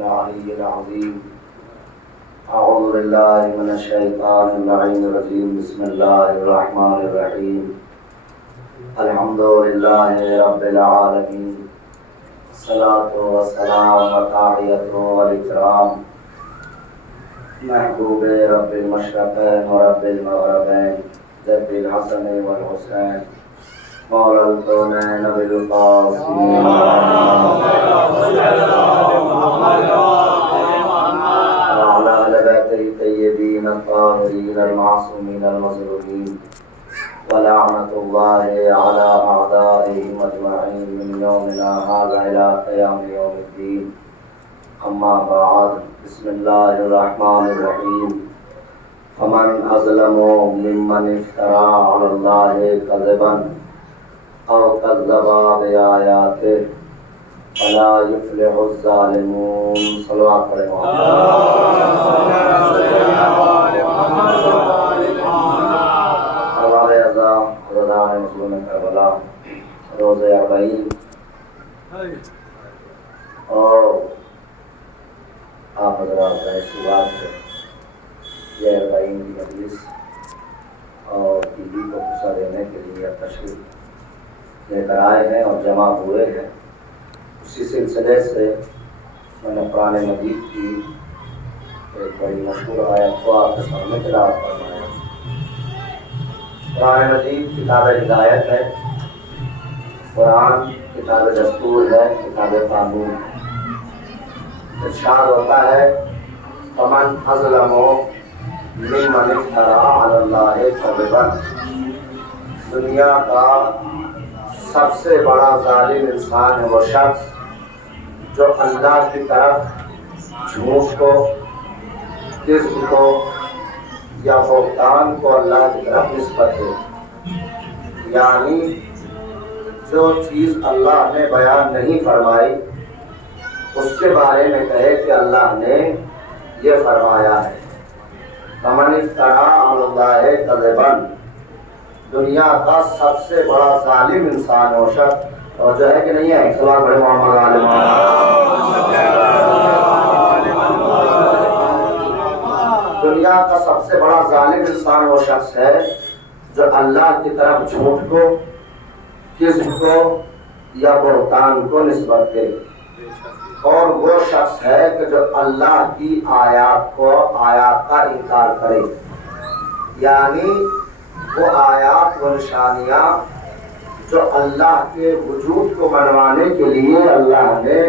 العلي العظيم. أعوذ بالله من الشيطان اللعين الرجيم. بسم الله الرحمن الرحيم. الحمد لله رب العالمين. الصلاة والسلام والتحية والإكرام محبوب رب المشرقين ورب المغربين جد الحسن والحسين مولى الكونين بالقاسم وعلى آل بيته الطيبين الطاهرين المعصومين المظلومين ولعنة الله على أعدائهم أجمعين من يومنا هذا إلى قيام يوم الدين. أما بعد. بسم الله الرحمن الرحيم. فمن أظلم ممن افترى على الله كذبا أو كذب بآياته فلا يفلح الظالمون. صلوات کربلا روز 40 اور آپ حضرات کا سوال ہے یہ 40 کی مجلس اور ٹی وی کو غصہ دینے کے لیے تشریف لے کر آئے ہیں اور جمع ہوئے ہیں. اسی سلسلے سے میں نے قرآن مجید کی ایک بڑی مشہور آیت کو آپ کے سامنے تلاوت فرمایا. قرآن مجید کتاب ہدایت ہے، قرآن کتاب دستور ہے، کتاب قانون ہے. ارشاد ہوتا ہے فمن اظلم ممن افترى علی اللہ کذبا. دنیا کا سب سے بڑا ظالم انسان ہے وہ شخص جو اللہ کی طرف جھوٹ کو، کذب کو یا بہتان کو اللہ کی طرف نسبت دے. یعنی جو چیز اللہ نے بیان نہیں فرمائی اس کے بارے میں کہے کہ اللہ نے یہ فرمایا ہے. فمن افترى علی اللہ کذبا. دنیا کا سب سے بڑا ظالم انسان وہ شخص اور جو ہے کہ نہیں ہے. سلام بڑے محمد عالم. دنیا کا سب سے بڑا ظالم انسان وہ شخص ہے جو اللہ کی طرف جھوٹ کو، کذب کو یا بہتان کو نسبت دے. اور وہ شخص ہے کہ جو اللہ کی آیات کا انکار کرے. یعنی وہ آیات و نشانیاں جو اللہ کے وجود کو منوانے کے لیے اللہ نے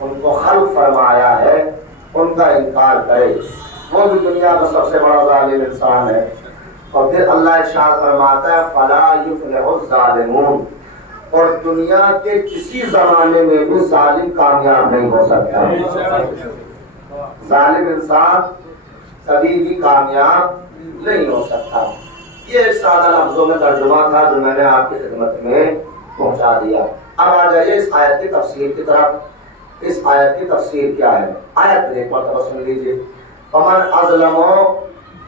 ان کو خلق فرمایا ہے ان کا انکار کرے. وہ بھی دنیا کا سب سے بڑا ظالم انسان ہے. اور پھر اللہ ارشاد فرماتا ہے فلا یفلح الظالمون. اور دنیا کے کسی زمانے میں بھی ظالم کامیاب نہیں ہو سکتا. ظالم انسان کبھی بھی کامیاب نہیں ہو سکتا. یہ ایک سادہ لفظوں میں ترجمہ تھا جو میں نے آپ کی خدمت میں پہنچا دیا. اب آ جائیے اس آیت کی تفسیر کی طرف. اس آیت کی تفسیر کیا ہے؟ آیت ایک مرتبہ سن لیجیے. فمن اظلم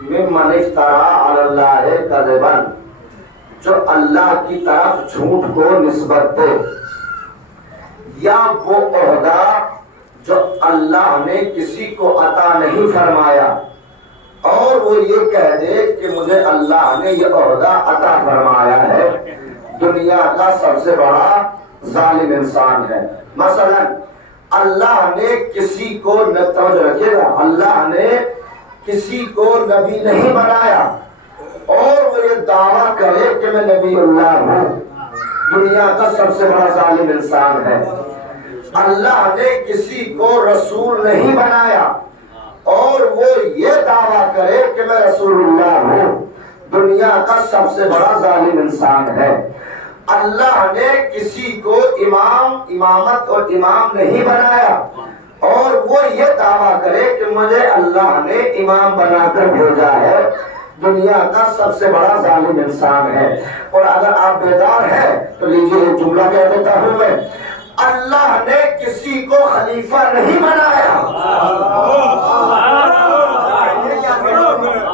ممن افترى علی اللہ کذبا. جو اللہ کی طرف جھوٹ کو نسبت دے یا وہ عہدہ جو اللہ نے کسی کو عطا نہیں فرمایا اور وہ یہ کہہ دے کہ مجھے اللہ نے یہ عہدہ عطا فرمایا ہے. دنیا کا سب سے بڑا ظالم انسان ہے. مثلا اللہ نے کسی کو توجہ رکھیے گا، اللہ نے کسی کو نبی نہیں بنایا اور وہ یہ دعویٰ کرے کہ میں نبی اللہ ہوں. دنیا کا سب سے بڑا ظالم انسان ہے. اللہ نے کسی کو رسول نہیں بنایا اور وہ یہ دعویٰ کرے کہ میں رسول اللہ ہوں. دنیا کا سب سے بڑا ظالم انسان ہے. اللہ نے کسی کو امامت اور امام نہیں بنایا اور وہ یہ دعویٰ کرے کہ مجھے اللہ نے امام بنا کر بھیجا ہے. دنیا کا سب سے بڑا ظالم انسان ہے. اور اگر آپ بیدار ہیں تو لیجیے ایک جملہ کہہ دیتا ہوں میں. اللہ نے کسی کو خلیفہ نہیں بنایا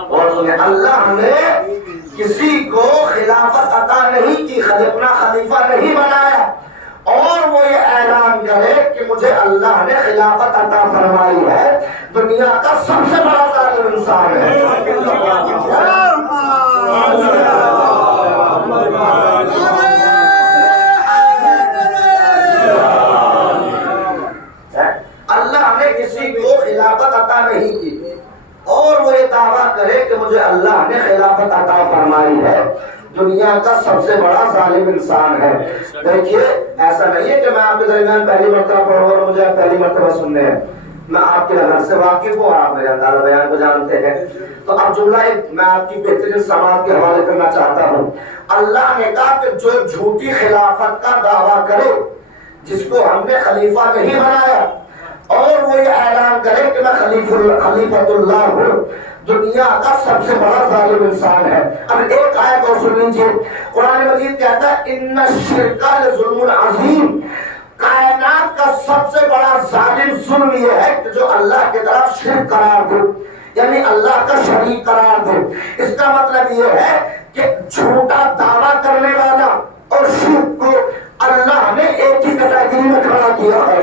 اور اللہ نے کسی کو خلافت عطا نہیں کی، اپنا خلیفہ نہیں بنایا اور وہ یہ اعلان کرے کہ مجھے اللہ نے خلافت خلافت عطا فرمائی ہے دنیا کا سب سے بڑا ظالم انسان ہے. اللہ نے کسی کو خلافت عطا نہیں کی اور وہ یہ دعویٰ کرے کہ مجھے اللہ نے خلافت عطا فرمائی ہے دنیا کا سب سے بڑا ظالم انسان ہے. دیکھیے ایسا نہیں ہے کہ میں آپ کے درمیان پہلی مرتبہ پڑھوں اور مجھے پہلی مرتبہ سننے ہیں. میں آپ کے نظر سے واقف ہوں اور آپ میرے انداز بیان کو جانتے ہیں. تو اب جملہ میں آپ کی بہترین سماعت کے حوالے کرنا چاہتا ہوں. اللہ نے کہا کہ جو جھوٹی خلافت کا دعویٰ کرے جس کو ہم نے خلیفہ نہیں بنایا اور وہ یہ اعلان کرے کہ میں خلیفۃ اللہ ہوں دنیا کا سب سے بڑا ظالم انسان ہے. اب ایک آیت اور سن لیجیے. قرآن مجید کہتا ہے ان الشرک لظلم عظیم. کائنات کا سب سے بڑا ظالم ظلم یہ ہے کہ جو اللہ کی طرف شرک قرار دے یعنی اللہ کا شریک قرار دے. اس کا مطلب یہ ہے کہ جھوٹا دعویٰ کرنے والا اور شرک کو اللہ نے ایک ہی کیٹیگری میں کھڑا کیا ہے.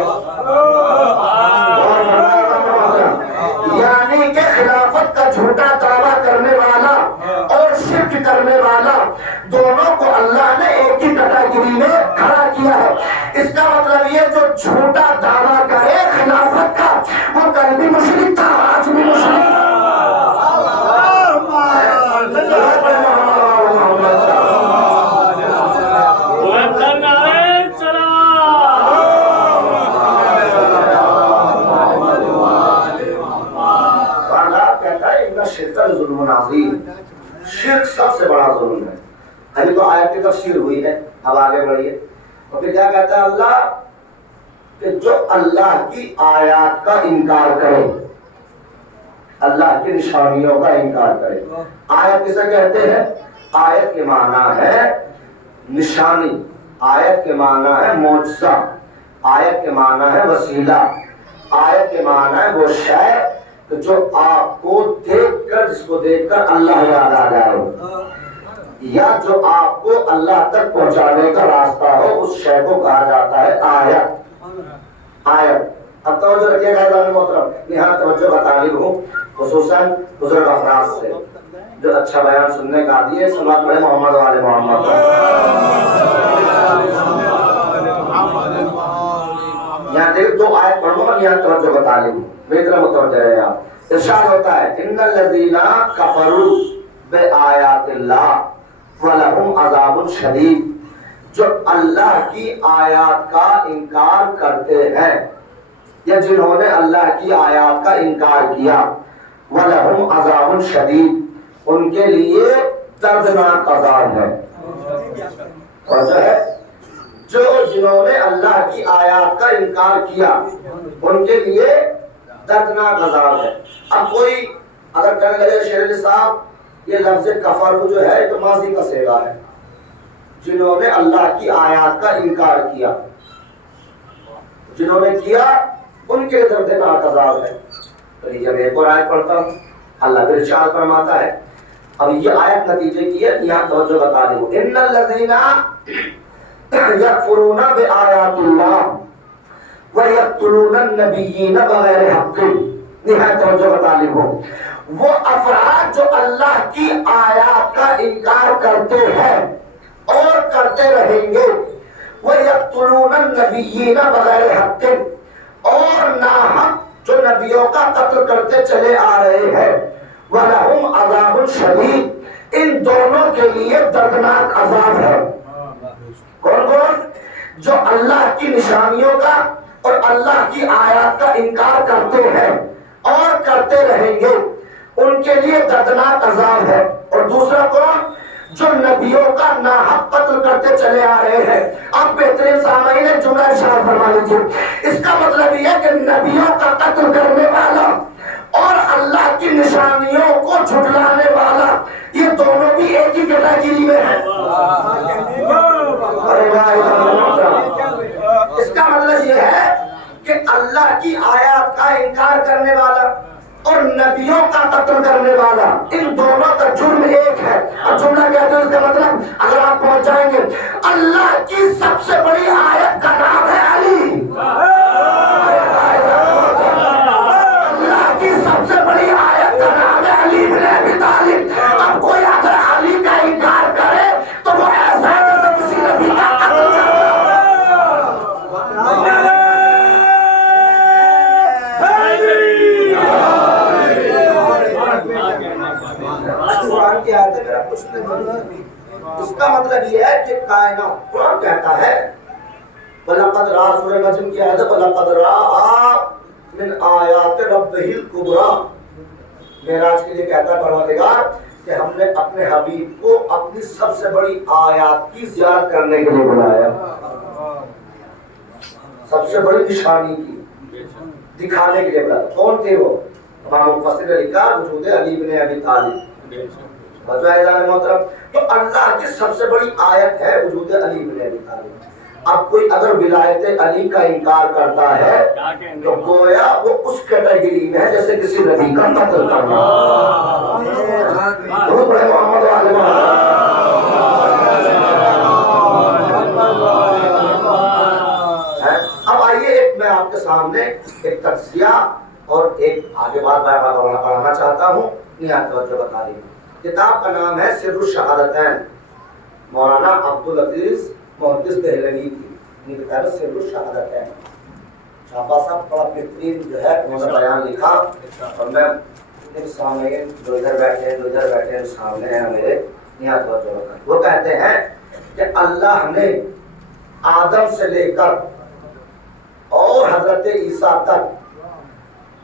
یعنی کہ خلافت کا جھوٹا دعویٰ کرنے والا اور شرک کرنے والا دونوں کو اللہ نے ایک ہی کیٹیگری میں کھڑا کیا ہے. اس کا مطلب یہ جو جھوٹا دعویٰ کرے خلافت کا وہ کل بھی مشرک تھا آج بھی مشرک ہے. شرک سب سے بڑا ظلم ہے. ابھی تو آیت کی تفسیر ہوئی ہے. اب آگے بڑھیے. اور پھر کیا کہتا ہے اللہ کہ جو اللہ کی آیات کا انکار کرے اللہ کی نشانیوں کا انکار کرے. آیت کسے کہتے ہیں؟ آیت کے معنی ہے نشانی, آیت کے معنی ہے معجزہ, آیت کے معنی ہے وسیلہ, آیت کے معنی ہے وہ شے جو آپ کو دیکھ کر جس کو دیکھ کر اللہ یاد آ جائے یا جو آپ کو اللہ تک پہنچانے کا راستہ ہو اس شے کو کہا جاتا ہے آیت. آیت. اب توجہ رکھیے گا حضرات محترم, یہاں توجہ کا طالب ہوں خصوصاً بزرگ افراد سے جو اچھا بیان سننے کا عادی ہے. سماعت میں محمد و آل محمد. یہاں دیکھ دو آیت پڑھوں اور یہاں توجہ کا طالب ہوں. میرا متوجہ ہے آپ. ارشاد ہوتا ہے ان الذین کفروا بآیات اللہ ولہم عذاب شدید. جو اللہ کی آیات کا انکار کرتے ہیں یا جنہوں نے اللہ کی آیات کا انکار کیا ولہم عذاب شدید ان کے لیے دردناک عذاب ہے. اور جو ہے جو جنہوں نے اللہ کی آیات کا انکار کیا ان کے لیے دردناک عذاب ہے. اب کوئی اگر کہنے لگے شیر علی صاحب یہ لفظ کفر جو ہے تو ماضی کا صیغہ ہے, جنہوں نے اللہ کی آیات کا انکار کیا, جنہوں نے کیا ان کے دردناک عذاب ہے. تو یہ جب ایک اور آیت پڑھتا ہوں اللہ پھر ارشاد فرماتا ہے. اب یہ آیت نتیجے کی ہے, یہاں توجہ بتا دیں ان الذین یکفرون بآیات اللہ وَيَقْتُلُونَ النَّبِيِّينَ بغیر حق. نہایت توجہ کا طالب ہو. وہ افراد جو اللہ کی آیات کا انکار کرتے ہیں اور کرتے رہیں گے وَيَقْتُلُونَ النَّبِيِّينَ بغیر حق, اور ناحق جو نبیوں کا قتل کرتے چلے آ رہے ہیں وَلَهُمْ عَذَابٌ شَدِيدٌ. ان دونوں کے لیے دردناک عذاب ہے. کون کون؟ جو اللہ کی نشانیوں کا اور اللہ کی آیات کا انکار کرتے ہیں اور کرتے رہیں گے ان کے لیے دردناک عذاب ہے. اور دوسرا کون؟ جو نبیوں کا ناحق قتل کرتے چلے آ رہے ہیں. اب بہترین سامعین ایک جملہ ارشاد فرما لیجیے. اس کا مطلب یہ ہے کہ نبیوں کا قتل کرنے والا اور اللہ کی نشانیوں کو جھٹلانے والا یہ دونوں بھی ایک ہی کیٹیگری میں ہیں. اس کا مطلب یہ ہے کہ اللہ کی آیات کا انکار کرنے والا اور نبیوں کا قتل کرنے والا ان دونوں کا جرم ایک ہے. اور جملہ کہتے ہیں اس کا مطلب اگر آپ پہنچ جائیں گے اللہ کی سب سے بڑی آیت کا نام ہے علی. کی آیت ہے، میرا کچھ نہیں۔ اس کا مطلب یہ ہے کہ کائنات، قرآن کہتا ہے وَلَقَدْ رَأَىٰ، سورہ نجم کی آیت ہے وَلَقَدْ رَأَىٰ مِنْ آیَاتِ رَبِّهِ الْكُبْرىٰ، معراج کے لیے کہتا ہے پروردگار کہ ہم نے اپنے حبیب کو اپنی سب سے بڑی آیات کی زیارت کرنے کے لیے بلایا، سب سے بڑی نشانی کی دکھانے کے لیے بلایا۔ کون تھے وہ؟ امام مفسر نے لکھا وجود علی بن ابی طالب، محترم، تو اللہ کی سب سے بڑی آیت ہے وجود علی بن ابی طالب۔ اب کوئی اگر ولایت علی کا انکار کرتا ہے تو گویا وہ اس کیٹیگری میں ہے جیسے کسی نبی کا قتل کرنا۔ محمد اب آئیے میں آپ کے سامنے ایک تجزیہ اور ایک آگے بات پڑھانا چاہتا ہوں، نہایت توجہ بتا دیں۔ کتاب کا نام ہے سر الشہادتین، مولانا عبدالعزیز محدث دہلوی کی، ان کی کتاب ہے سر الشہادتین۔ چھاپا صاحب بڑا بہترین جو ہے انہوں نے بیان لکھا، اور میں ان سامنے جو ادھر بیٹھے سامنے ہیں میرے، نہایت توجہ بتا دیں۔ وہ کہتے ہیں کہ اللہ نے آدم سے لے کر اور حضرت عیسیٰ تک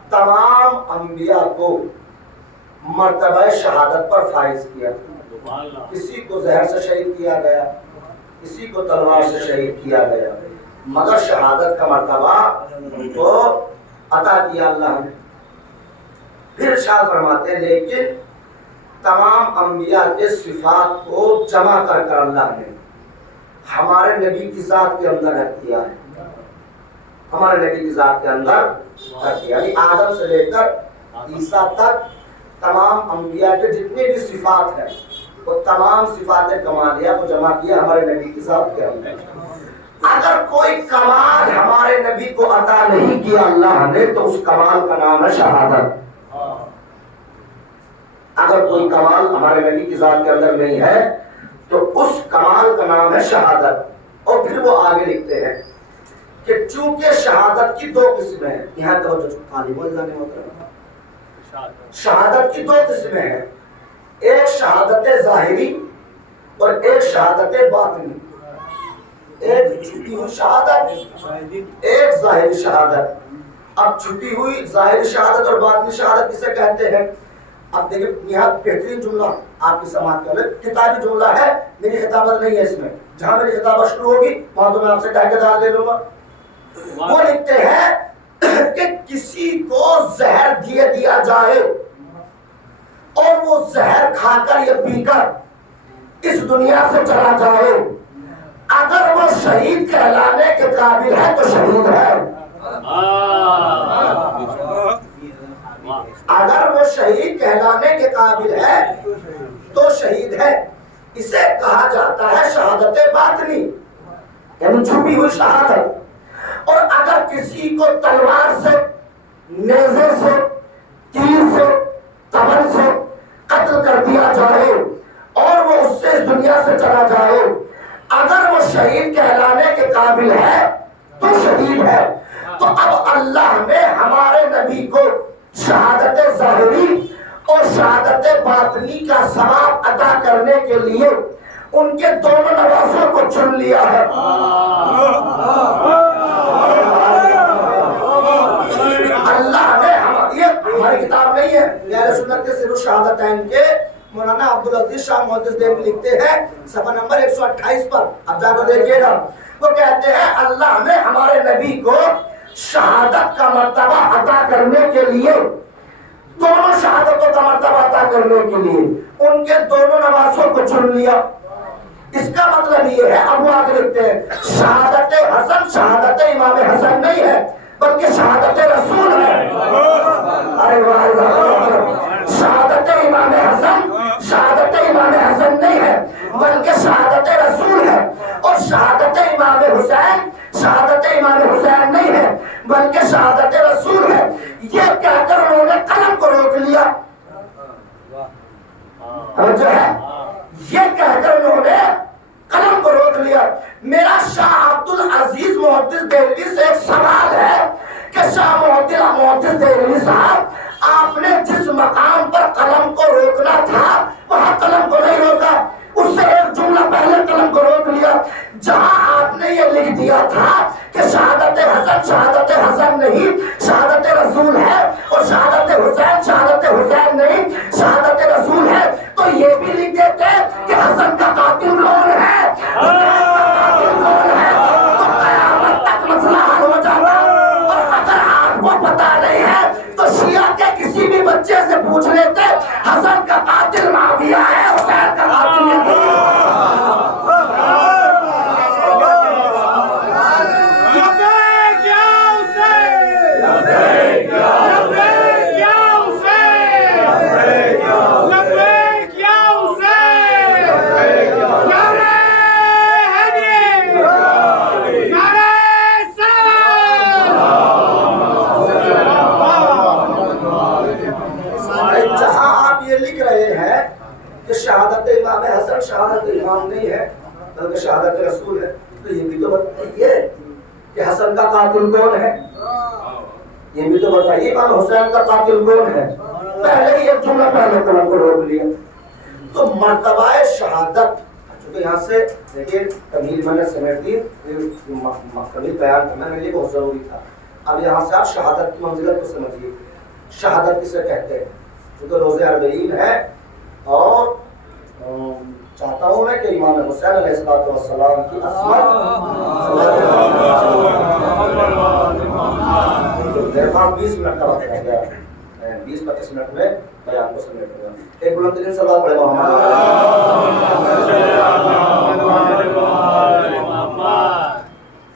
تمام انبیاء کو مرتبہ شہادت پر فائز کیا۔ کسی کو زہر سے شہید کیا گیا، کسی کو تلوار سے شہید کیا گیا، مگر شہادت کا مرتبہ ان کو عطا کیا اللہ نے۔ پھر ارشاد فرماتے ہیں لیکن تمام انبیاء کے صفات کو جمع کر کر اللہ نے ہمارے نبی کی ذات کے اندر رکھ دیا ہے، ہمارے نبی کی ذات کے اندر رکھ دیا، یعنی آدم سے لے کر عیسیٰ تک تمام انبیاء کے جتنے بھی صفات ہیں وہ تمام صفات کمالیہ کو جمع کیا ہمارے نبی کی ذات کے اندر۔ اگر کوئی کمال ہمارے نبی کو عطا نہیں کیا اللہ نے تو اس کمال کا نام ہے شہادت۔ اگر کوئی کمال ہمارے نبی کی ذات کے اندر نہیں ہے تو اس کمال کا نام ہے شہادت۔ اور پھر وہ آگے لکھتے ہیں کہ چونکہ شہادت کی دو قسمیں ہیں، یہاں توجہ طالب علم ہوتا ہے، شہادت کی دو قسمیں ہیں، ایک شہادت ظاہری اور ایک شہادت باطنی، ایک چھپی ہوئی شہادت، ایک ظاہری شہادت۔ اب چھپی ہوئی ظاہری شہادت اور باطنی شہادت کسے کہتے ہیں؟ اب دیکھیں یہاں بہترین جملہ آپ کی سماعت کے لیے کتابی جملہ ہے، میری خطابت نہیں ہے اس میں، جہاں میری خطابت شروع ہوگی وہاں تو میں آپ سے ٹھیکیدار لے لوں گا۔ وہ لکھتے ہیں کہ کسی کو زہر دیا جائے اور وہ زہر کھا کر یا پی کر اس دنیا سے چلا جائے، اگر وہ شہید کہلانے کے قابل ہے تو شہید ہے، اگر وہ شہید کہلانے کے قابل ہے تو شہید ہے۔ اسے کہا جاتا ہے شہادت باطنی، یعنی چھپی ہوئی شہادت۔ اور اگر کسی کو تلوار سے، نیزے سے، تیر سے، کمر سے قتل کر دیا جائے اور وہ اس سے اس دنیا سے چلا جائے، اگر وہ شہید کہلانے کے قابل ہے تو شہید ہے۔ تو اب اللہ نے ہمارے نبی کو شہادت ظاہری اور شہادت باطنی کا ثواب ادا کرنے کے لیے ان کے دونوں نوازوں کو چن لیا ہے۔ اللہ نے یہ ہماری کتاب نہیں ہے، اہل سنت کے سر الشہادتین کے مولانا عبدالعزیز شاہ محدث دہلوی لکھتے ہیں صفحہ نمبر 128 پر، اب جا کر دیکھیے گا، وہ کہتے ہیں اللہ نے ہمارے نبی کو شہادت کا مرتبہ عطا کرنے کے لیے، دونوں شہادتوں کا مرتبہ عطا کرنے کے لیے ان کے دونوں نواسوں کو چن لیا۔ اس کا مطلب یہ ہے، اب وہ آگے لکھتے ہیں شہادت حسن شہادت امام حسن نہیں ہے بلکہ شہادت رسول ہے۔ ارے شہادت امام حسن شہادت امام حسن نہیں ہے بلکہ شہادت رسول ہے، اور شہادت امام حسین شہادت امام حسین نہیں ہے بلکہ شہادت رسول ہے۔ یہ کہہ کر انہوں نے قلم کو روک لیا، جو ہے یہ کہہ کر انہوں نے قلم کو روک لیا۔ میرا شاہ عبدالعزیز محدث دہلوی سے ایک سوال ہے کہ شاہ محدث دہلوی صاحب، آپ نے جس مقام پر قلم کو روکنا تھا وہاں قلم کو نہیں روکا، اس سے ایک جملہ پہلے قلم کو روک لیا، جہاں آپ نے یہ لکھ دیا تھا کہ شہادت حسن نہیں، شہادت رسول ہے، اور شہادت حسین نہیں، شہادت رسول ہے، تو یہ بھی لکھ دیتے کہ حسن کا قاتل کون ہے، حسین کا قاتل کون ہے، تو قیامت تک مسئلہ حل ہو جاتا۔ اور اگر آپ کو پتا نہیں ہے تو شیعہ کے کسی بھی بچے سے پوچھ لیتے، حسن کا قاتل معاویہ ہے، حسین کا قاتل یزید ہے۔ شہادت امام حسن شہادت امام نہیں ہے بلکہ شہادت رسول ہے، تو یہ بھی تو بتائیے کہ حسن کا قاتل کون ہے، یہ بھی تو بتائیے امام حسین کا قاتل کون ہے، پہلے ہی ایک جملہ پہلے قلم کو روک لیا۔ تو مرتبہ شہادت، چونکہ یہاں سے دیکھیے تمیل میں نے سمیٹ دی، تمیل بیان کرنا میرے لیے بہت ضروری تھا۔ اب یہاں سے آپ شہادت کی منزلت کو سمجھیے، شہادت کسے کہتے ہیں، چونکہ روزہ اربعین ہے، اور چاہتا ہوں میں کہ امام حسین علیہ السلام کی عصمت، میرے پاس 20 منٹ کا وقت رہ گیا، 20-25 منٹ میں بیان کو سمیٹ دوں گا۔ ایک بلند ترین صلوات پڑھے محمد۔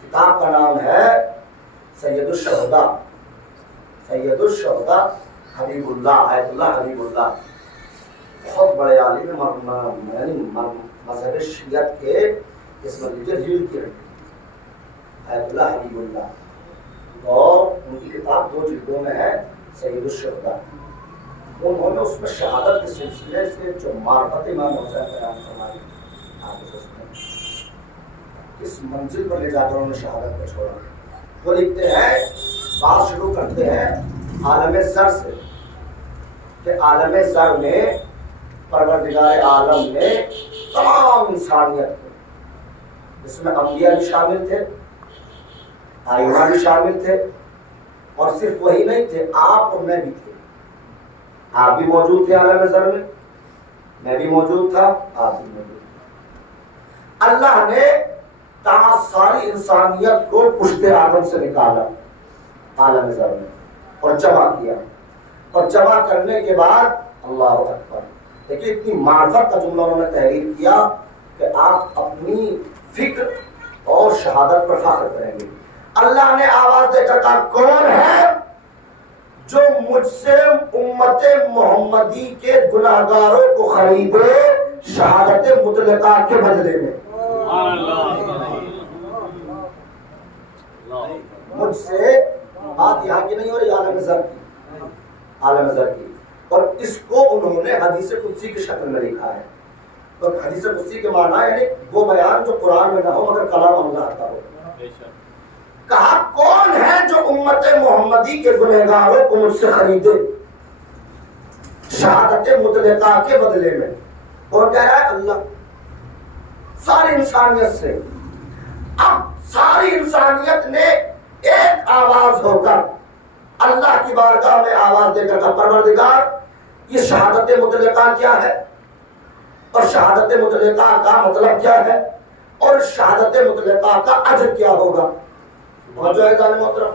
کتاب کا نام ہے سید الشہداء، سید الشہداء حبیب اللہ، آیت اللہ حبیب اللہ، بہت بڑے عالم مذہب شیعت کے، اس میں ریل کی آیت اللہ حبیب اللہ، اور ان کی کتاب 2 جلدوں میں ہے سید الشہداء۔ انہوں نے اس میں شہادت کے سلسلے سے جو معرفت امام حسین بیان فرمائی، آپ اسے سنیں، اس منزل پر لے جا کر انہوں نے شہادت کو چھوڑا۔ وہ لکھتے ہیں، بات شروع کرتے ہیں عالم زر سے، کہ عالم زر میں پروردگار عالم نے تمام انسانیت کو، جس میں انبیاء بھی شامل تھے، آئمہ بھی شامل تھے، اور صرف وہی نہیں تھے، آپ اور میں بھی تھے، آپ بھی موجود تھے عالم زر میں بھی موجود تھا، آپ بھی موجود تھے۔ اللہ نے کہا ساری انسانیت کو پشت آدم سے نکالا عالم زر میں اور جمع کیا، اور جمع کرنے کے بعد اللہ اکبر، لیکن اتنی معرفت کا جملہ انہوں نے تحریر کیا کہ آپ اپنی فکر اور شہادت پر فخر کریں گے۔ اللہ نے آواز دے کر کہا، کون ہے جو مجھ سے امت محمدی کے گناہگاروں کو خریدے شہادت مطلقہ کے بدلے میں؟ مجھ سے بات یہاں کی نہیں ہو رہی، عالم زر کی، عالم زر کی، اور اس کو انہوں نے حدیث قدسی کی شکل میں لکھا ہے۔ تو حدیث قدسی کے معنی یعنی وہ بیان جو قرآن میں نہ ہو مگر کلام اللہ کا ہو۔ کہا کون ہے جو امت محمدی کے گنہگاروں کو مجھ سے خریدے شہادت مطلقہ کے بدلے میں؟ کون کہہ رہا ہے؟ اللہ، ساری انسانیت سے۔ اب ساری انسانیت نے ایک آواز ہو کر اللہ کی بارگاہ میں آواز دے کر کہا، پروردگار یہ شہادت مطلقہ کیا ہے، اور شہادت مطلقہ کا مطلب کیا ہے، اور شہادت مطلقہ کا اجر کیا ہوگا؟ جو ہے محترم،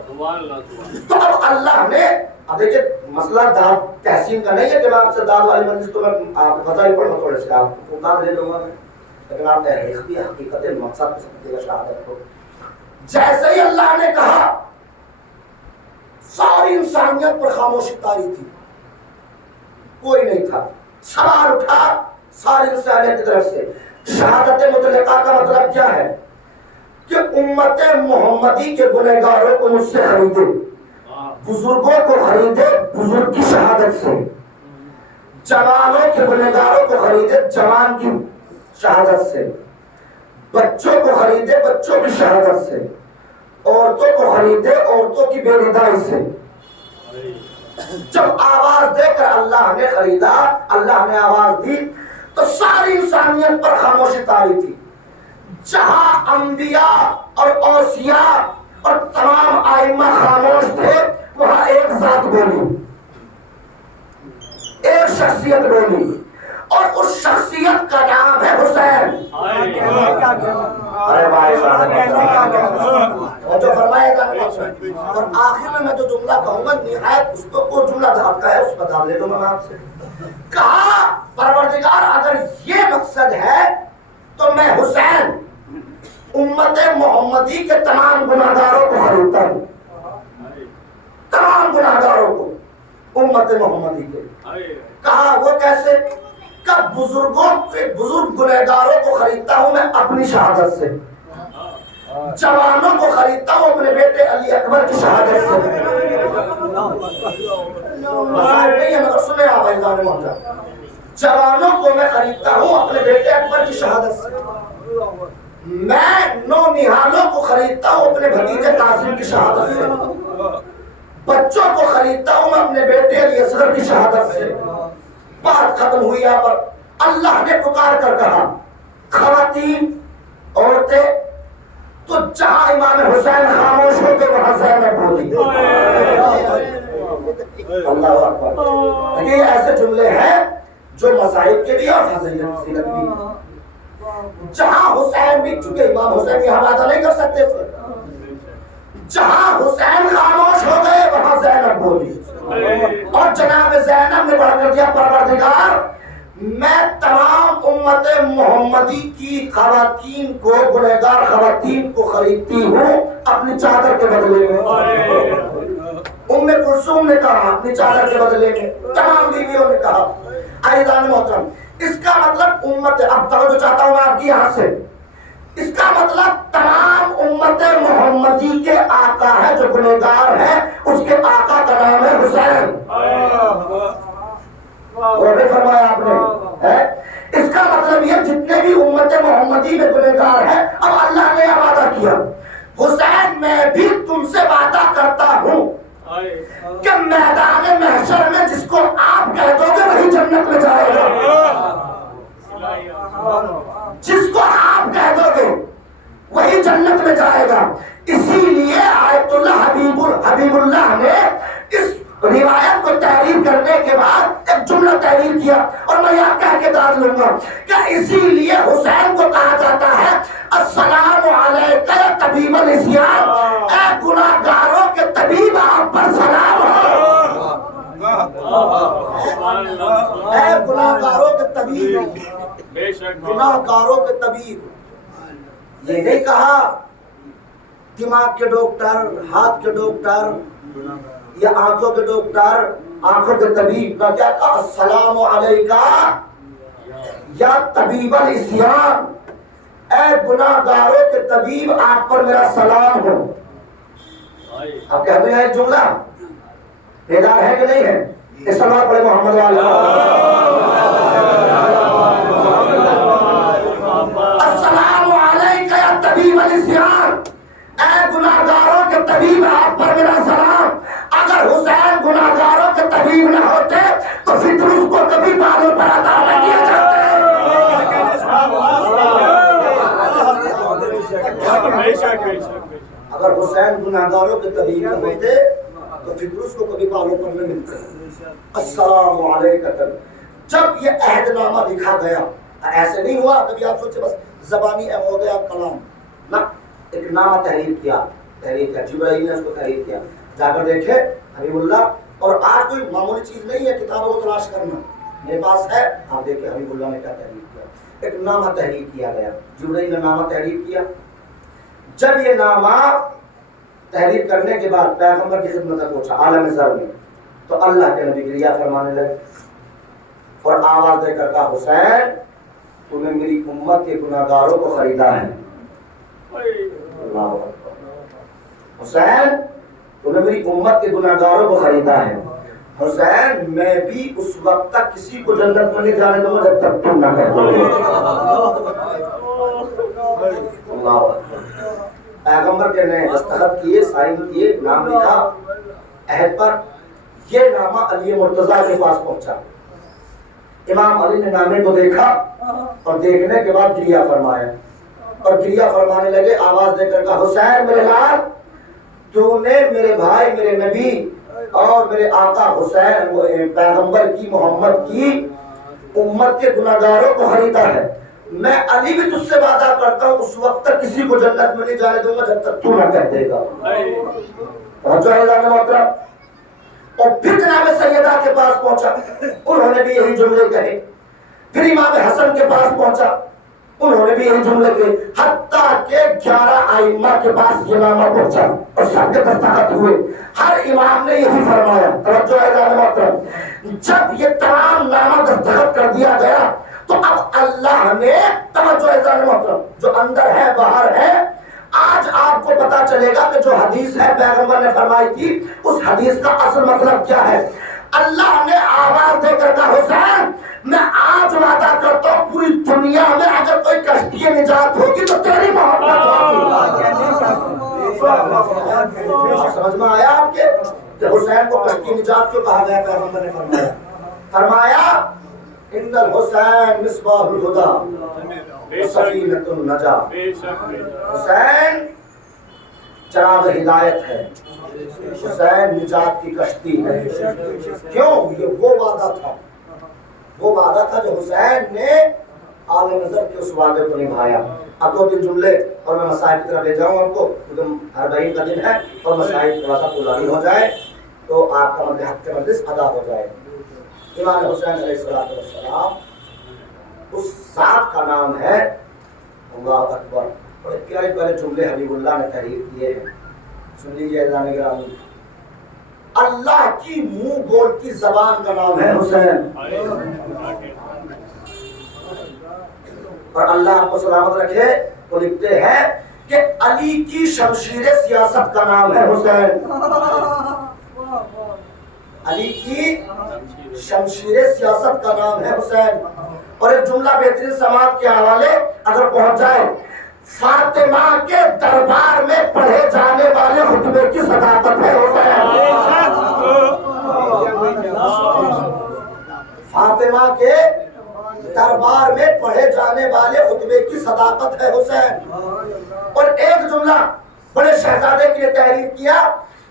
تو اب اللہ نے، اب دیکھیں مسئلہ داد تحسین کا نہیں ہے کہ میں آپ سے داد والی منزل، تو میں آپ فضائل پڑھوں تھوڑے سے آپ کو داد لے لوں گا میں، لیکن آپ نے حقیقت مقصد کو سمجھے گا شہادت کو۔ جیسے ہی اللہ نے کہا ساری انسانیت پر خاموشی طاری تھی، کوئی نہیں تھا، سوال اٹھا ساری انسانیت کی طرف سے، شہادت مطلقہ کا مطلب کیا ہے؟ کہ امت محمدی کے گنہگاروں کو مجھ سے خریدے، بزرگوں کو خریدے بزرگ کی شہادت سے، جوانوں کے گنہگاروں کو خریدے جوان کی شہادت سے، بچوں کو خریدے بچوں کی شہادت سے، عورتوں کو خریدے عورتوں کی بے ردائی سے۔ جب آواز دے کر اللہ نے خریدا، اللہ نے آواز دی تو ساری انسانیت پر خاموشی طاری تھی. جہاں انبیاء اور اوصیاء اور تمام ائمہ خاموش تھے وہاں ایک ذات بولی, ایک شخصیت بولی, اور اس شخصیت کا نام ہے حسین. ارے بھائی جو فرمایا گا. اور آخر میں جو جملہ کہوں گا نہایت اس کو جملہ دھات کا ہے, اس بتا لے دوں میں آپ سے. کہا پروردگار اگر یہ مقصد ہے تو میں حسین امت محمدی کے تمام گناہگاروں کو خریدتا ہوں, تمام گناہگاروں کو امت محمدی کے. کہا وہ کیسے؟ کہ بزرگ گنہگاروں کو خریدتا ہوں میں اپنی شہادت سے, جوانوں کو خریدتا ہوں اپنے بیٹے علی اکبر کی شہادت سے. نہیں ہے مگر سنے آپ بھائی محترم, جوانوں کو میں خریدتا ہوں اپنے بیٹے اکبر کی شہادت سے, میں نونہالوں کو خریدتا ہوں اپنے بھتیجے قاسم کی شہادت سے, بچوں کو خریدتا ہوں میں اپنے بیٹے علی اصغر کی شہادت سے. بات ختم ہوئی. یہاں پر اللہ نے پکار کر کہا خواتین عورتیں, تو جہاں امام حسین خاموش ہو گئے وہاں زینب بولی. اللہ اکبر. یہ ایسے جملے ہیں جو مذاہب کے بھی اور فضیلت بھی. جہاں حسین بھی, چونکہ امام حسین یہ حوالہ نہیں کر سکتے تھے, جہاں حسین خاموش ہو گئے وہاں زینب بولی. اور جناب زینب نے بڑھ کر دیا پروردگار میں تمام امت محمدی کی خواتین کو, گنہگار خواتین کو خریدتی ہوں اپنی چادر کے بدلے میں. ام کلثوم نے کہا اپنی چادر کے بدلے میں, تمام بیویوں نے کہا. عزیزان محترم, اس کا مطلب امت, اب توجہ چاہتا ہوں میں آپ کی یہاں سے, اس کا مطلب تمام امت محمدی کے آقا ہے جو گنہگار ہے, اس کے آقا کا نام ہے حسین. اور بھی فرمایا آپ نے. اس کا مطلب یہ جتنے بھی امت محمدی میں گنہگار ہے, اب اللہ نے یہ وعدہ کیا حسین میں بھی تم سے وعدہ کرتا ہوں کہ میدان محشر میں جس کو آپ کہہ دو گے وہی جنت میں جائے گا, جس کو آپ کہہ دو گے وہی جنت میں جائے گا. اسی لیے آیت اللہ حبیب اللہ نے اس روایت کو تحریر کرنے کے بعد ایک جملہ تحریر کیا, اور میں یہ کہہ کے داد لوں گا کہ اسی لیے حسین کو کہا جاتا ہے السلام علیک یا طبیب الاسیان, اے گناہگاروں کے طبیب آپ پر سلام ہو. اے گناہگاروں کے طبیب, گناہگاروں کے طبیب. یہ نہیں کہا دماغ کے ڈاکٹر, ہاتھ کے ڈاکٹر یا آنکھوں کے ڈاکٹر, آنکھوں کے طبیب. نہ کیا کہا السلام علیکہ یا طبیب الاسیان, اے گناہگاروں کے طبیب آپ پر میرا سلام ہو. اب کہتے ہیں جملہ بیدار ہے کہ نہیں ہے؟ اس سلام پڑھے محمد والے. السلام علیکہ یا طبیب الاسیان, اے گناہگاروں کے طبیب آپ پر میرا سلام. اگر حسین گناہگاروں کے طبیب نہ ہوتے تو فطر اس کو کبھی بالوں پر عطا نہ کیا جاتے. اگر حسین گناہگاروں کے طبیب نہ ہوتے تو فطر اس کو کبھی بالوں پر نہ ملتے. السلام علیکم. جب یہ عہد نامہ لکھا گیا, ایسے نہیں ہوا کبھی آپ سوچے بس زبانی ہو گیا کلام, نہ, ایک نامہ تحریر کیا, جبرائیل نے اس کو تحریر کیا. جا کر دیکھے حبیب اللہ, اور آج کوئی معمولی چیز نہیں ہے کتابوں کو تلاش کرنا, میرے پاس ہے, آپ دیکھیں حبیب اللہ نے کیا تحریر کیا. ایک نامہ تحریر کیا گیا, جبرائیل نے نامہ تحریر کیا. جب یہ نامہ تحریر کرنے کے بعد پیغمبر کی خدمت تک پہنچا عالم زر میں, تو اللہ کے نبی گریہ فرمانے لگے اور آواز دے کر کہا حسین تو نے میری امت کے گناہگاروں کو خریدا ہے. اللہ اکبر. حسین تو نے میری امت کے گناہگاروں کو خریدا ہے. حسین میں بھی اس وقت تک کسی کو جنت میں نہیں جانے دوں گا جب تک تم نہ کہہ دو. اللہ اکبر. پیغمبر کے نے دستخط کیے, سائن کیے, نام لکھا عہد پر. یہ نامہ علی مرتضیٰ کے پاس پہنچا. امام علی نے نامے کو دیکھا اور دیکھنے کے بعد گریہ فرمایا اور گریہ فرمانے لگے، آواز دے کر کہا حسین میرے لال، تو نے میرے بھائی میرے نبی اور میرے آقا حسین پیغمبر کی محمد کی امت کے گناہگاروں کو خریدا ہے، میں علی بھی تجھ سے وعدہ کرتا ہوں اس وقت تک کسی کو جنت میں نہیں جانے دوں گا جب تک تو نہ کہہ دے گا۔ پہنچا ہے محترم، اور پھر جناب سیدہ کے پاس پہنچا، انہوں نے بھی یہی جملے کہے، پھر امام حسن کے پاس پہنچا، انہوں نے بھی یہی جملے کہے، حتیٰ کہ 11 ائمہ کے پاس یہ نامہ پہنچا اور سب کے دستخط ہوئے، ہر امام نے یہی فرمایا۔ توجہ ہے محترم، جب یہ تمام نامہ دستخط کر دیا گیا تو اب اللہ نے، توجہ ہے محترم، جو اندر ہے باہر ہے، آج آپ کو پتا چلے گا کہ جو حدیث ہے پیغمبر نے فرمائی تھی اس حدیث کا اصل مطلب کیا ہے۔ اللہ نے آواز دے کر کہا حسین میں آج وعدہ کرتا ہوں پوری دنیا میں اگر کوئی کشتی نجات ہوگی تو تیری محبت ہوگی۔ سمجھ میں آیا آپ کے کہ حسین کو کشتی نجات کیوں کہا گیا؟ پیغمبر نے فرمایا ان الحسین مصباح الہدی سفینۃ النجاۃ، حسین چراغ ہدایت ہے، حسین نجات کی کشتی ہے۔ کیوں؟ یہ وہ وعدہ تھا جو حسین نے آل نظر کے اس وعدے کو نبھایا۔ اب 2-3 جملے اور میں مسائل کی طرف لے جاؤں آپ کو، کیونکہ 40 کا دن ہے اور مسائل تھوڑا سا پرانی ہو جائے تو آپ کا حق کے مجلس ادا ہو جائے۔ امام حسین علیہ السلام، اس ذات کا نام ہے اللہ اکبر۔ بڑے پیارے پیارے جملے حبیب اللہ نے تحریر کیے ہیں، سن لیجیے اعزان گرامی۔ اللہ کی منہ بولتی زبان کا نام ہے حسین، اور اللہ آپ کو سلامت رکھے وہ لکھتے ہیں کہ علی کی شمشیر سیاست کا نام ہے حسین۔ علی کی شمشیر سیاست کا نام ہے حسین۔ اور ایک جملہ بہترین سماعت کے حوالے اگر پہنچ جائے، فاطمہ کے دربار میں پڑھے جانے والے خطبے کی صداقت ہے حسین۔ فاطمہ کے دربار میں پڑھے جانے والے خطبے کی صداقت ہے حسین۔ اور ایک جملہ بڑے شہزادے کے لیے تحریر کیا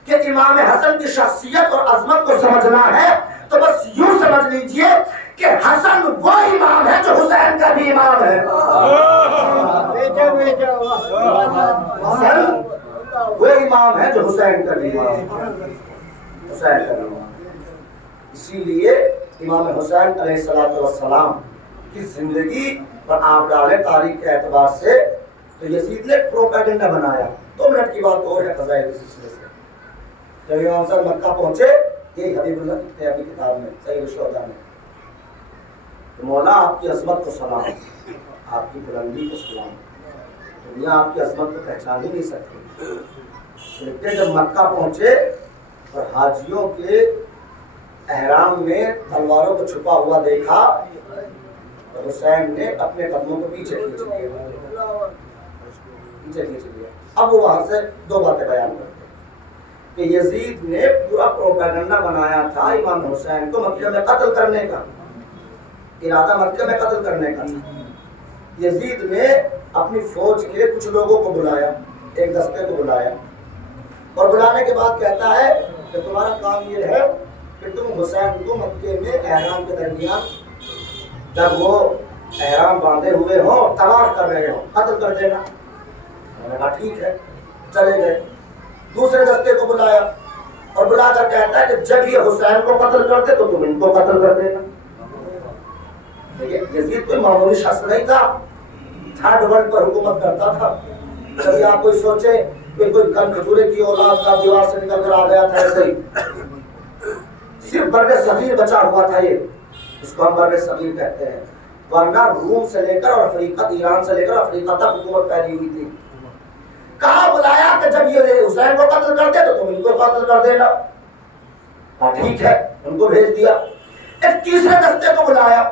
کہ امام حسن کی شخصیت اور عظمت کو سمجھنا ہے تو بس یوں سمجھ لیجئے کہ حسن وہ امام ہے جو حسین کا بھی امام ہے۔ حسن وہ امام ہے جو حسین کا بھی امام ہے۔ اسی لیے امام حسین علیہ السلام کی زندگی پر آپ ڈالے تاریخ کے اعتبار سے تو یزید نے پروپیگنڈا بنایا۔ 2 منٹ کی بات اور ہے فضائل کے سلسلے سے۔ جب امام حسین مکہ پہنچے، یہی حبیب اللہ لکھتے ہیں اپنی کتاب میں سید الشہداء میں، کہ مولا آپ کی عظمت کو سلام، آپ کی بلندی کو سلام، دنیا آپ کی عظمت کو پہچان ہی نہیں سکتی۔ لیکن جب مکہ پہنچے اور حاجیوں کے احرام میں تلواروں کو چھپا ہوا دیکھا تو حسین نے اپنے قدموں کو پیچھے کھینچ لیا۔ اب وہ وہاں سے 2 باتیں بیان کرتے کہ یزید نے پورا پروپیگنڈا بنایا تھا امام حسین کو مکہ میں قتل کرنے کا، ارادہ مکہ میں قتل کرنے کا تھا۔ یزید نے اپنی فوج کے کچھ لوگوں کو بلایا، ایک دستے کو بلایا، اور بلانے کے بعد کہتا ہے کہ تمہارا کام یہ ہے کہ تم حسین کو مکے میں احرام کے درمیان جب وہ احرام باندھے ہوئے ہوں طواف کر رہے ہوں قتل کر دینا۔ میں نے کہا ٹھیک ہے، چلے گئے۔ دوسرے دستے کو بلایا اور بلا کر کہتا ہے کہ جب یہ حسین کو قتل کرتے تو تم ان کو قتل کر دینا۔ یزید کوئی معمولی شخص نہیں تھا، 3rd ورلڈ پر حکومت کرتا تھا۔ کبھی آپ کوئی سوچے کہ کوئی کن کھجورے کی اولاد کا دیوار سے نکل کر آ گیا تھا، ایسے ہی صرف برِ صغیر بچا ہوا تھا، یہ اس کو ہم برِ صغیر کہتے ہیں، ورنہ روم سے لے کر اور افریقہ، ایران سے لے کر افریقہ تک حکومت پھیلی ہوئی تھی۔ کہا بلایا کہ جب یہ حسین کو قتل کرتے تو تم ان کو قتل کر دینا۔ ہاں ٹھیک ہے، ان کو بھیج دیا۔ ایک تیسرے دستے کو بلایا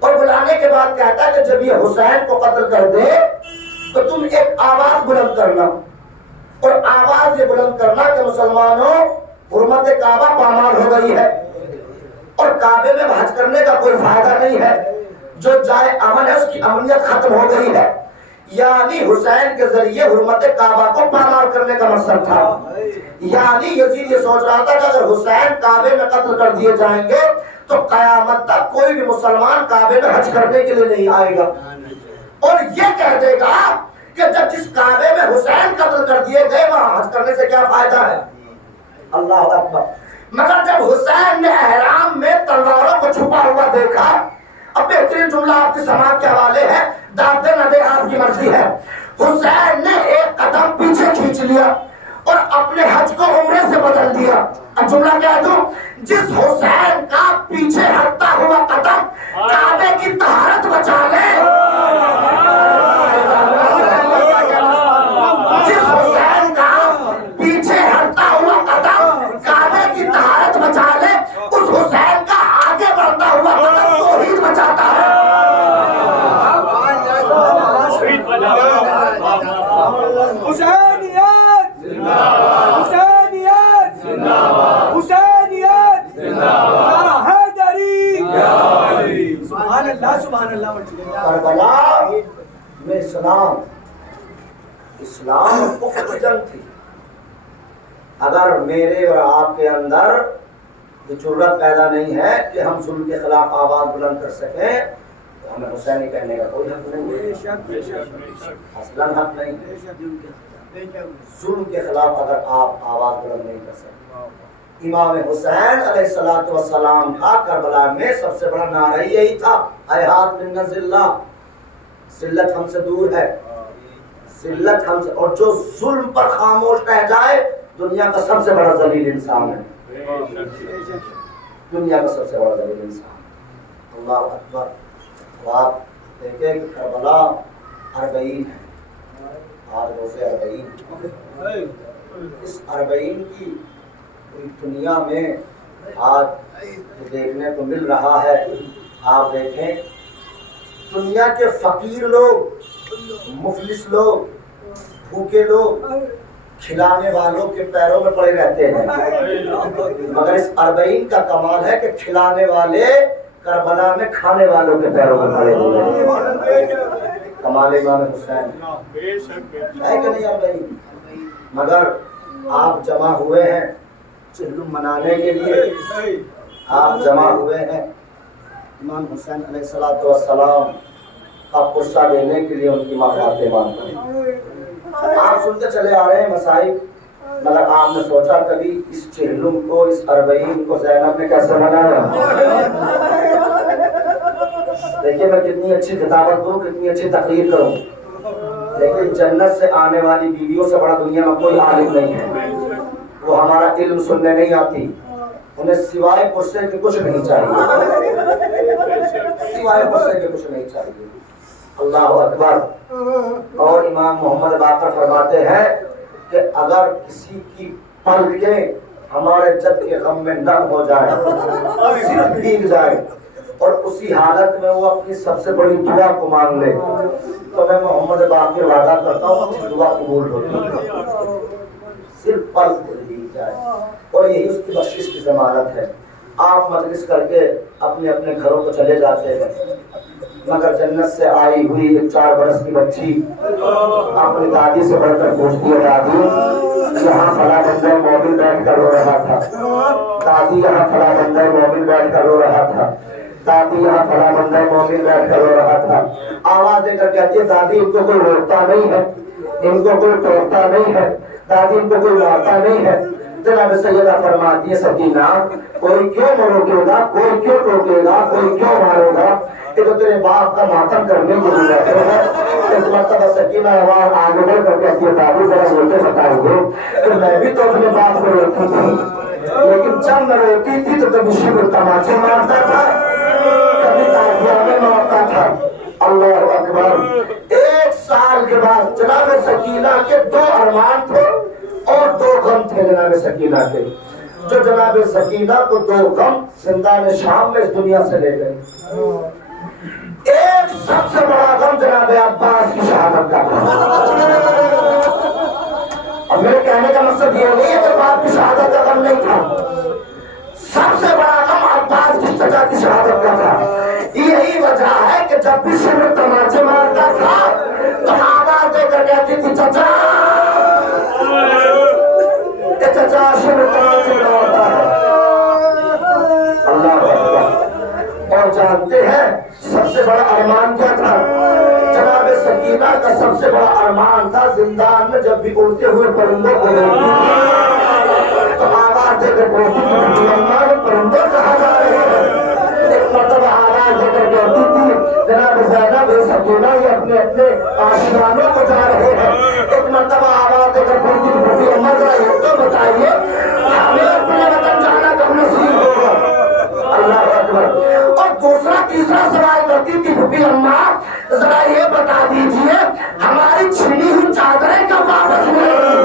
اور بلانے کے بعد کہتا ہے کہ جب یہ حسین کو قتل کر دے تو تم ایک آواز بلند کرنا، اور آواز یہ بلند کرنا کہ مسلمانوں حرمت کعبہ پامال ہو گئی ہے۔ اور کعبے میں حج کرنے کا کوئی فائدہ نہیں ہے، جو جائے امن ہے اس کی امنیت ختم ہو گئی ہے۔ یعنی حسین کے ذریعے حرمت کعبہ کو پامال کرنے کا مقصد تھا۔ یعنی یزید یہ سوچ رہا تھا کہ اگر حسین کعبے میں قتل کر دیے جائیں گے تو قیامت تک کوئی بھی مسلمان کعبے میں حج کرنے کے لیے نہیں آئے گا، اور یہ کہہ دے گا کہ جب جس کعبے میں حسین قتل کر دیے گئے وہاں حج کرنے سے کیا فائدہ ہے۔ اللہ اکبر۔ مگر جب حسین نے احرام میں تلواروں کو چھپا ہوا دیکھا، اب بہترین جملہ آپ کی سماعت کے حوالے ہے، داد دے نہ دے آپ کی مرضی ہے، حسین نے ایک قدم پیچھے کھینچ لیا اور اپنے حج کو عمرے سے بدل دیا۔ اب جملہ کیا دوں؟ جس حسین کا پیچھے ہٹتا ہوا قدم کعبے کی طہارت بچا لے، جس حسین کا پیچھے ہٹتا ہوا قدم کعبے کی طہارت بچا لے، اس حسین کا آگے بڑھتا ہوا قدم توحید بچاتا ہے۔ حسینیت حسینیت حسینیت نعرہ حیدری، سبحان اللہ سبحان اللہ۔ کربلا میں اسلام کفر کی جنگ تھی۔ اگر میرے اور آپ کے اندر یہ جرأت پیدا نہیں ہے کہ ہم ظلم کے خلاف آواز بلند کر سکیں تو ہمیں حسینی کہنے کا کوئی حق نہیں ہے، اصلاً حق نہیں ہے۔ ظلم کے خلاف اگر آپ آواز بلند نہیں کر سکتے، امام حسین علیہ السلام کا کربلا میں سب سے بڑا نعرہ یہی تھا، ہیہات منا ذلہ، ذلت ہم سے دور ہے، ذلت ہم سے، اور جو ظلم پر خاموش رہ جائے دنیا کا سب سے بڑا ذلیل انسان ہے، دنیا کا سب سے بڑا ذلیل انسان۔ اللہ اکبر۔ آپ دیکھیں کہ کربلا 40 ہے، آج روزے 40، اس 40 کی پوری دنیا میں آج جو دیکھنے کو مل رہا ہے، آپ دیکھیں دنیا کے فقیر لوگ، مفلس لوگ، بھوکے لوگ کھلانے والوں کے پیروں میں پڑے رہتے ہیں، مگر اس 40 کا کمال ہے کہ کھلانے والے کربلا میں کھانے والوں کے پیروں میں پڑے ہوئے ہیں۔ کمال امام حسین ہے کہ نہیں 40؟ مگر آپ جمع ہوئے ہیں چہلم منانے کے لیے، آپ جمع ہوئے ہیں امام حسین علیہ السلام کا قصہ دینے کے لیے، ان کی مفاتیں مانتے ہیں۔ آپ سنتے چلے آ رہے ہیں مسائل، مگر آپ نے سوچا کبھی اس چہلم کو، اس 40 کو زینب نے کیسے بنایا؟ دیکھیے میں کتنی اچھی خطابت کروں، کتنی اچھی تقریر کروں، لیکن جنت سے آنے والی بیویوں سے بڑا دنیا میں کوئی عالم نہیں ہے۔ وہ ہمارا علم سننے نہیں آتی، انہیں سوائے غصے کے کچھ نہیں چاہیے، سوائے غصے کے کچھ نہیں چاہیے۔ اللہ اکبر۔ اور امام محمد باقر فرماتے ہیں کہ اگر کسی کی پلکیں ہمارے جد کے غم میں نم ہو جائے، صرف بھیگ جائے، اور اسی حالت میں وہ اپنی سب سے بڑی دعا کو مانگ لے، تو میں محمد باقر وعدہ کرتا ہوں کہ دعا قبول ہوگی، صرف پلک بھیگ جائے، اور یہی اس کی بخشش کی ضمانت ہے۔ آپ مجلس کر کے اپنے اپنے گھروں کو چلے جاتے ہیں، مگر جنت سے آئی ہوئی ایک 4 برس کی بچی اپنی دادی سے بڑھ کر پوچھتی ہے، دادی یہاں فلاں بندہ مومن بیٹھ کر رو رہا تھا، دادی یہاں فلاں بندہ مومن بیٹھ کر رو رہا تھا، دادی یہاں فلاں بندہ مومن بیٹھ کر رو رہا تھا۔ آواز دے کر کہتی ہے، دادی ان کو کوئی روکتا نہیں ہے، ان کو کوئی ٹوکتا نہیں ہے، دادی ان کو کوئی مارتا نہیں ہے۔ جناب سیدہ فرماتی ہے، سکینہ کوئی کیوں روکے گا، کوئی کیوں ٹوکے گا، کوئی کیوں مارے گا، کہ تو تیرے باپ کا ماتم کرنے کی ضرورت ہے۔ ایک مرتبہ سکینہ آواز آگے بڑھ کر کہتی ہے، دادی ذرا روتے ستائیں گے کہ میں بھی تو اپنے باپ کو روتی تھی، لیکن جب میں روتی تھی تو کبھی شکر تماچے مارتا تھا، کبھی تازیہ میں مارتا تھا۔ اللہ اکبر۔ 1 سال کے بعد جناب سکینہ کے 2 ارمان تھے اور 2 غم تھے جناب سکینہ کے، جو جناب سکینہ کو 2 غم زندان شام میں اس دنیا سے لے گئے۔ ایک سب سے بڑا غم جناب عباس کی شہادت کا تھا۔ اور میرے کہنے کا مقصد یہ نہیں ہے کہ باپ کی شہادت کا غم نہیں تھا، سب سے بڑا غم عباس کی کی شہادت کا تھا. یہی وجہ ہے کہ جب بھی شمر تماچے مارتا تھا تو آواز دے کر کہتی تھی چچا چچا شمر تماچے مارتا ہے. اللہ اکبر. اور جانتے ہیں سب سے بڑا ارمان کیا تھا؟ جناب سکینہ کا سب سے بڑا ارمان تھا زندان میں جب بھی اڑتے ہوئے پرندوں کو تو آواز دے کر پوچھتی تھی اللہ پرندے کہاں جا رہے ہیں. ایک مرتبہ آواز دے کر کہتی تھی جناب زینب سکینہ یہ اپنے اپنے آشیانوں کو جا رہے ہیں. ایک مرتبہ آواز دے کر پوچھتی تھی بھوٹی اما ذرا یہ تو بتائیے ہمیں اپنے وطن جانا کب نصیب ہوگا. اللہ اکبر. اور دوسرا تیسرا سوال کرتی تھی بھوٹی اما ذرا یہ بتا دیجئے ہماری چھنی ہوئی چادریں کب واپس ملیں گی.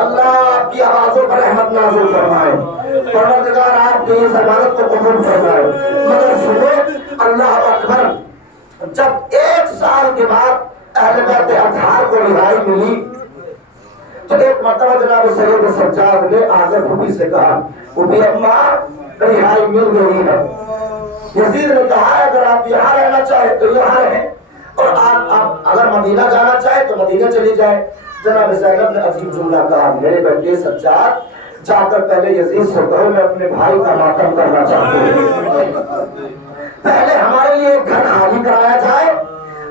اللہ آپ کی آوازوں پر رحمت نازل فرمائے. پروردگار آپ کی اس عبادت کو قبول فرمائے. مگر سنو اللہ اکبر. جب 1 سال کے بعد اہل بیت اطہار کو رہائی ملی تو ایک مرتبہ جناب سید سجاد نے آ کر پھوپھی سے کہا پھوپھی اماں رہائی مل گئی ہے. یزید نے کہا اگر آپ یہاں رہنا چاہے تو یہاں رہیں اور آپ اگر مدینہ جانا چاہے تو مدینہ چلی جائے. جناب زینب نے عجیب جملہ کہا میرے بیٹے سجاد جا کر پہلے یزید سے کہو میں اپنے بھائی کا ماتم کرنا چاہتی ہوں. پہلے ہمارے لیے ایک گھر خالی کرایا جائے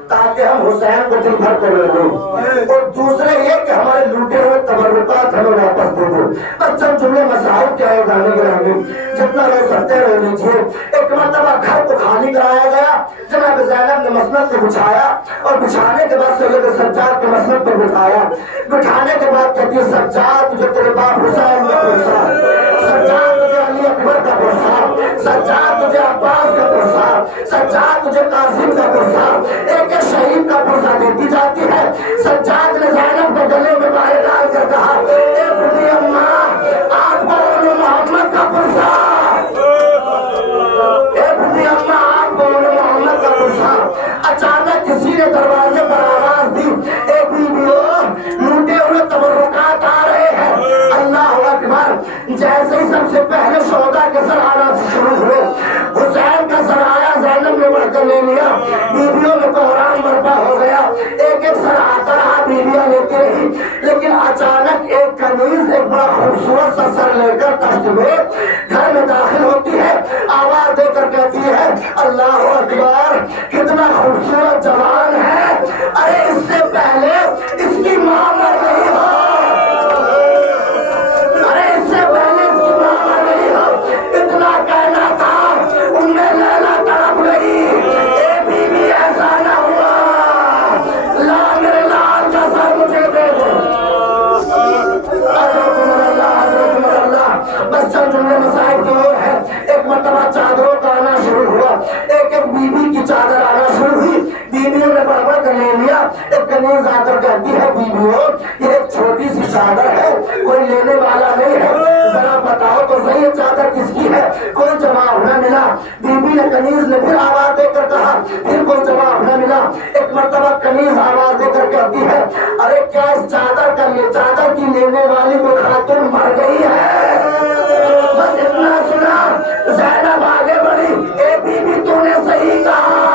تاکہ ہم حسین کو دل بھر کر لے لیں اور دوسرے یہ کہ ہمارے لوٹے ہوئے تبرکات ہمیں واپس دے دو. بس چند جملے مسائل کیا ہے گانے کے رہنے جتنا رہ سکتے رہ لیجیے. ایک مرتبہ گھر کو خالی کرایا گیا. جناب زینب نے مسند کو بچھایا اور بچھانے کے بعد سید سجاد کو مسند پر بٹھایا. بٹھانے کے بعد کہتی ہے سجاد تجھے تیرے باپ حسین کا پرسا, سجاد تجھے علی اکبر کا پرسا, سجاد تجھے عباس کا پرسا, سجاد تجھے قاسم کا پرسا, ایک شہید کا پرسا دیتی جاتی ہے. سجاد نے زینب کو گلے میں باہر ڈال کر کہا اے بھوٹی اماں آپ کو محمد کا پرسا, اے بھوٹی اماں آپ کو محمد کا پرسا. اچانک کسی نے دروازے پر آواز دی اے بیویوں لوٹے ہوئے تبرکات آ رہے ہیں. اللہ اکبر. جیسے ہی سب سے پہلے شہداء کے سر آنا شروع ہوئے حسین کا سر آیا زینب نے بڑھ کر لے لیا. بیویوں میں کوہرام برپا ہو گیا. ایک ایک سر آتا رہا بیویاں لیتی رہی لیکن اچانک ایک کنیز ایک بڑا خوبصورت سا سر لے کر تخت میں گھر میں داخل ہوتی ہے. آواز دے کر کہتی ہے اللہ اکبر کتنا خوبصورت جوان ہے. ارے اس سے پہلے اس کی ماں مر گئی ہو, ارے اس سے پہلے اس کی ماں مر گئی ہو. اتنا کہنا تھا ان میں لیلا تڑپ گئی. اے بیوی ایسا نہ ہوا لا میرے لال کا سر مجھے دے دو. بس چند جملے مسائل کی اور ہے. ایک مرتبہ چادروں کا آنا شروع ہوا. ایک ایک بیوی کی چادر آنا شروع ہوئی. بیویوں نے بڑھ بڑھ کر لے لیا. ایک کنیز آ کر کہتی ہے بیویوں یہ ایک چھوٹی سی چادر ہے کوئی لینے والا نہیں ہے ذرا بتاؤ تو صحیح یہ چادر کس کی ہے. کوئی جواب نہ ملا. بیوی نے کنیز نے پھر آواز دے کر کہا پھر کوئی جواب نہ ملا. ایک مرتبہ کنیز آواز دے کر کہتی ہے ارے کیا اس چادر کی لینے والی وہ خاتون مر گئی ہے. بس اتنا سنا زینب آگے بڑھی اے بیوی تو نے صحیح کہا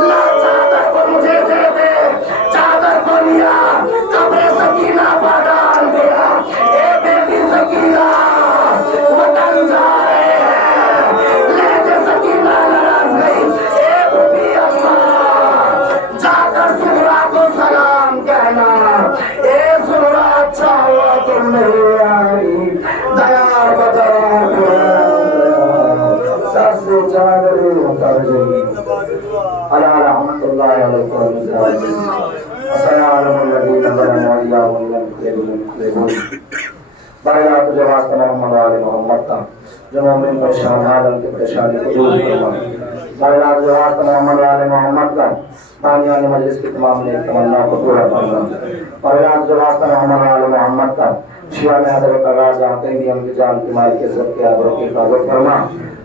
لا چادر کو مجھے دے دے. چادر کو لیا قبر سکینہ پر ڈال دیا. اے بیٹی سکینہ وطن جا رہے ہیں لے کے سکینہ ناراض گئی. اے بھوٹی اماں جا کر سغرا کو سلام کہنا. اے سغرا اچھا ہوا تم نہیں آئی دیار بدار سر سے چادر اتر گئی. علی رحمت اللہ علیہ السلام الذین ظلموا علیہم بارے تجھے واسطہ محمد علی محمد کا جو مومن پریشان عالم کی پریشانی کو دور فرما. بارے تجھے واسطہ محمد علی محمد کا بانیان مجلس کی تمام نیک تمنا کو پورا فرما. بارے تجھے واسطہ محمد علی محمد کا شیعہ میں حضرت راز آتے ہی ان کی جان کی مال کی عزت کی آبرو کی حفاظت فرما.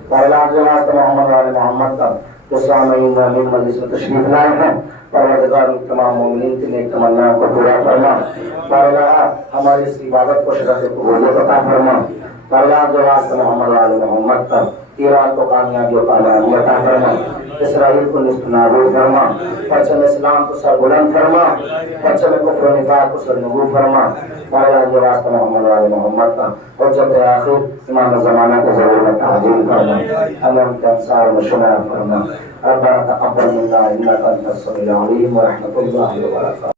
بارے تجھے واسطہ محمد علی محمد کا جو سامعین مومن مجلس میں تشریف لائے ہیں پروردگار تمام مومنین کی نیک تمنا کو پورا فرما. بارگاہ ہماری اس عبادت کو شرف قبولیت عطا فرما. بارگاہ جو واسطہ محمد علی محمد کا ایران کو کامیابی و کامیابی عطا فرما، اسرائیل کو نصف نابود فرما، پرچم اسلام کو سر بلند فرما، پرچم کفر و نفاق کو سر نگو فرما، مولا یہ واسطہ محمد و آل محمد کا حجت آخر امام زمانہ کو ضرورت تعظیم فرما، ہمیں ان کے انصار و شمار فرما. ربنا تقبل منا انك انت السميع العليم ورحمة الله وبركاته.